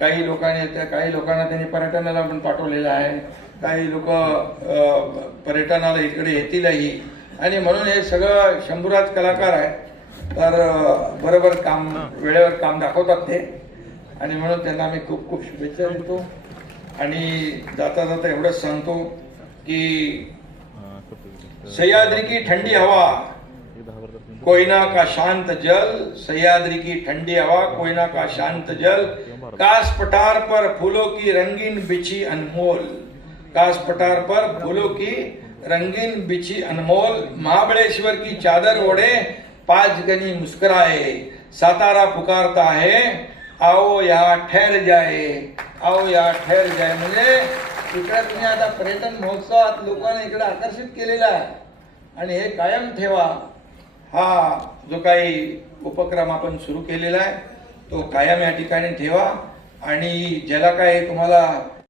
काही लोकांना त्यांनी पर्यटनाला पण पाठवलेलं आहे. काही लोक पर्यटनाला इकडे येतीलही आणि म्हणून हे सगळं शंभूराज कलाकार आहे. तर बरोबर काम वेळेवर काम दाखवतात ते आणि म्हणून त्यांना आम्ही खूप खूप शुभेच्छा देतो. आणि जाता जाता एवढंच सांगतो की सह्याद्री की ठंडी हवा कोयना का शांत जल, सह्याद्री की ठंडी हवा कोयना का शांत जल, कास पठार पर फूलों की रंगीन बिछी अनमोल, कास पठार पर फूलों की रंगीन बिछी अनमोल, महाबळेश्वर की चादर ओढ़े पांच गनी मुस्कुराए, सातारा पुकारता है आओ यहाँ ठहर जाए, आओ यहाँ ठहर जाए. म्हणजे इकडे तुम्ही आता पर्यटन महोत्सवात लोकांना इकडे आकर्षित केलेला आहे आणि हे कायम ठेवा. हा जो काही उपक्रम आपण सुरू केलेला आहे तो कायम या ठिकाणी ठेवा आणि ज्याला काही तुम्हाला